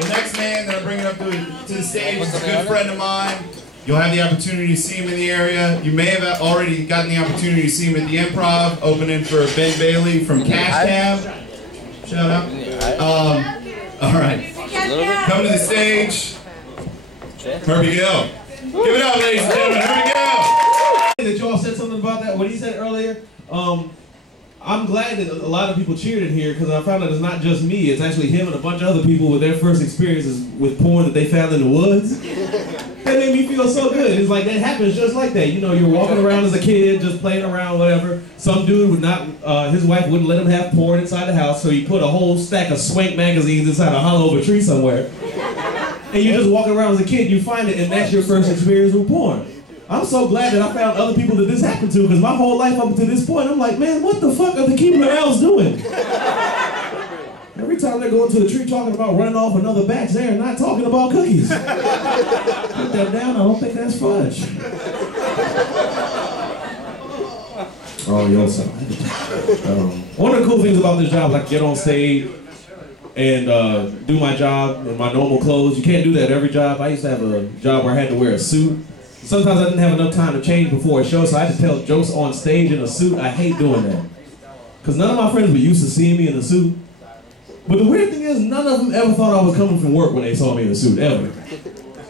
The next man that I'm bringing up to the stage is a good friend of mine. You'll have the opportunity to see him in the area. You may have already gotten the opportunity to see him at the Improv, opening for Ben Bailey from Cash Cab. Shout out. All right. Coming to the stage, Herbie Gill. Give it up, ladies and gentlemen, Herbie Gill. That y'all said something about that, what he said earlier. I'm glad that a lot of people cheered in here because I found out it's not just me, it's actually him and a bunch of other people with their first experiences with porn that they found in the woods. That made me feel so good. It's like that happens just like that. You know, you're walking around as a kid, just playing around, whatever. Some dude would not, his wife wouldn't let him have porn inside the house, so he put a whole stack of Swank magazines inside a hollow of a tree somewhere. And you're just walking around as a kid, you find it, and that's your first experience with porn. I'm so glad that I found other people that this happened to, because my whole life up to this point, I'm like, man, what the fuck are the Keebler elves doing? Every time they go into the tree talking about running off another batch, they're not talking about cookies. Put that down, I don't think that's fudge. Oh, yo, son. One of the cool things about this job is I can get on stage and do my job in my normal clothes. You can't do that every job. I used to have a job where I had to wear a suit. Sometimes I didn't have enough time to change before a show, so I had to tell jokes on stage in a suit. I hate doing that. Because none of my friends were used to seeing me in a suit. But the weird thing is, none of them ever thought I was coming from work when they saw me in a suit, ever.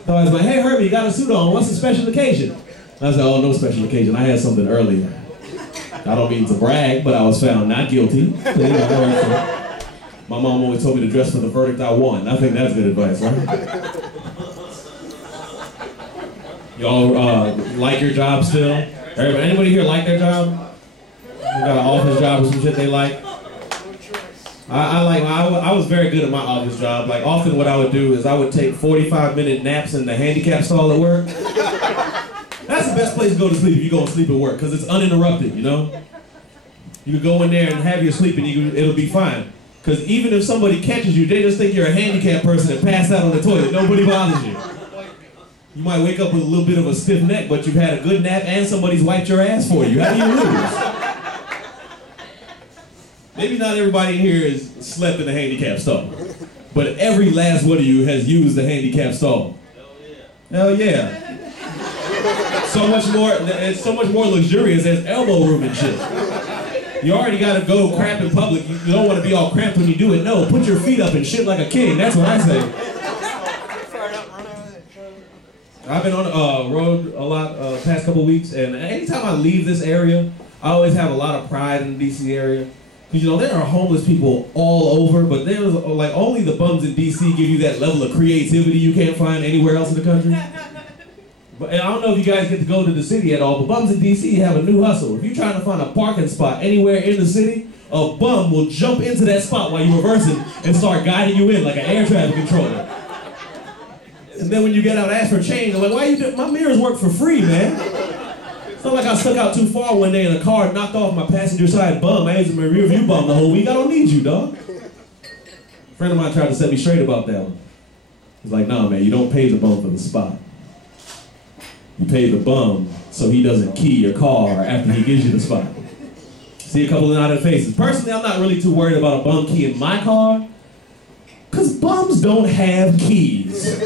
So I was like, hey Herbie, you got a suit on, what's the special occasion? And I said, oh, no special occasion, I had something earlier. I don't mean to brag, but I was found not guilty. My mom always told me to dress for the verdict I won. I think that's good advice, right? Y'all like your job still? Anybody here like their job? You got an office job or some shit they like? I was very good at my office job. Like, often what I would do is I would take 45-minute naps in the handicap stall at work. That's the best place to go to sleep if you go to sleep at work, because it's uninterrupted, you know? You can go in there and have your sleep and it'll be fine. Because even if somebody catches you, they just think you're a handicapped person and pass out on the toilet. Nobody bothers you. You might wake up with a little bit of a stiff neck, but you've had a good nap and somebody's wiped your ass for you. How do you lose? Maybe not everybody in here has slept in a handicap stall, but every last one of you has used the handicap stall. Hell yeah. So much more, it's so much more luxurious. There's elbow room and shit. You already gotta go crap in public. You don't want to be all cramped when you do it. No, put your feet up and shit like a king. That's what I say. I've been on the road a lot past couple weeks, and anytime I leave this area, I always have a lot of pride in the DC area. Because, you know, there are homeless people all over, but there's, like, only the bums in DC give you that level of creativity you can't find anywhere else in the country. But, and I don't know if you guys get to go to the city at all, but bums in DC have a new hustle. If you're trying to find a parking spot anywhere in the city, a bum will jump into that spot while you're reversing and start guiding you in like an air traffic controller. And then when you get out, ask for change. I'm like, why you doing? My mirrors work for free, man. It's not like I stuck out too far one day in a car and knocked off my passenger side bum. I was in my rear view bum the whole week. I don't need you, dog. A friend of mine tried to set me straight about that one. He's like, nah, man, you don't pay the bum for the spot. You pay the bum so he doesn't key your car after he gives you the spot. See a couple of nodded faces. Personally, I'm not really too worried about a bum key in my car, because bums don't have keys.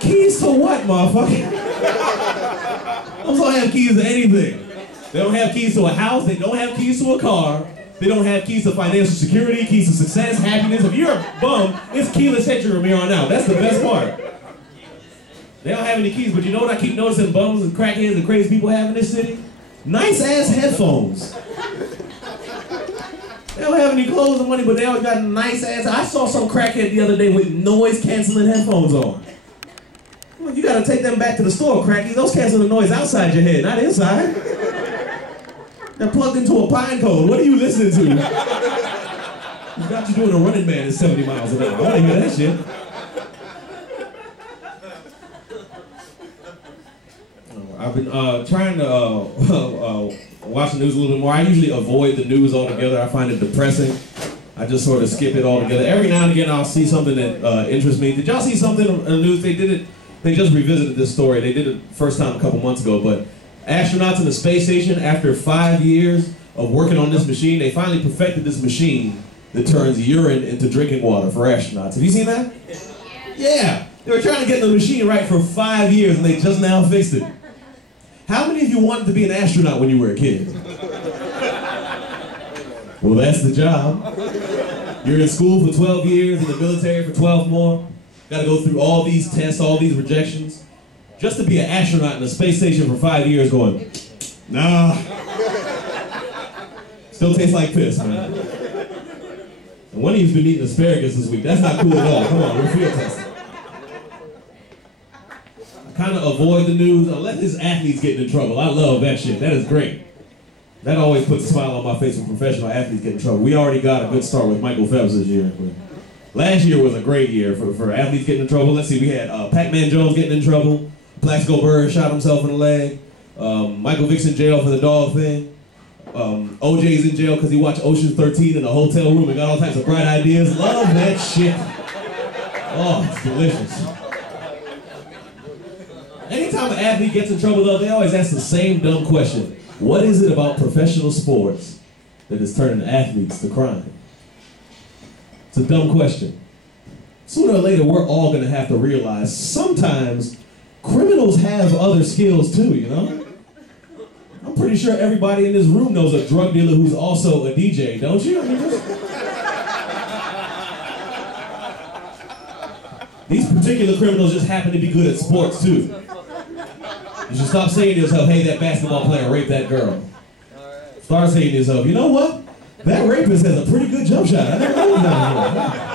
Keys to what, motherfucker? Bums don't have keys to anything. They don't have keys to a house, they don't have keys to a car, they don't have keys to financial security, keys to success, happiness. If you're a bum, it's keyless entry from here on out. That's the best part. They don't have any keys, but you know what I keep noticing bums and crackheads and crazy people have in this city? Nice ass headphones. They don't have any clothes or money, but they always got nice ass. I saw some crackhead the other day with noise canceling headphones on. Well, you gotta take them back to the store, crackies. Those cancel the noise outside your head, not inside. They're plugged into a pine cone. What are you listening to? You got you doing a Running Man at 70 miles an hour. I wanna hear that shit. I've been trying to watch the news a little bit more. I usually avoid the news altogether. I find it depressing. I just sort of skip it altogether. Every now and again, I'll see something that interests me. Did y'all see something in the news? They did it. They just revisited this story. They did it first time a couple months ago. But astronauts in the space station, after 5 years, of working on this machine. They finally perfected this machine that turns urine into drinking water for astronauts. Have you seen that? Yeah. They were trying to get the machine right for 5 years and they just now fixed it. How many of you wanted to be an astronaut when you were a kid? Well, that's the job. You're in school for 12 years, in the military for 12 more. Gotta go through all these tests, all these rejections, just to be an astronaut in a space station for 5 years going, nah. Still tastes like piss, man. And one of you's been eating asparagus this week. That's not cool at all. Come on, we're field testing. I kind of avoid the news unless this athlete's getting in trouble. I love that shit. That is great. That always puts a smile on my face when professional athletes get in trouble. We already got a good start with Michael Phelps this year. But last year was a great year for athletes getting in trouble. Let's see, we had Pac-Man Jones getting in trouble. Plaxico Burress shot himself in the leg. Michael Vick's in jail for the dog thing. OJ's in jail because he watched Ocean's 13 in a hotel room and got all types of bright ideas. Love that shit. Oh, it's delicious. Anytime an athlete gets in trouble though, they always ask the same dumb question. What is it about professional sports that is turning athletes to crime? It's a dumb question. Sooner or later, we're all going to have to realize sometimes criminals have other skills too, you know? I'm pretty sure everybody in this room knows a drug dealer who's also a DJ, don't you? I mean, these particular criminals just happen to be good at sports too. You should stop saying to yourself, hey, that basketball player raped that girl. Start saying to yourself, you know what? That rapist has a pretty good jump shot. I never knew that.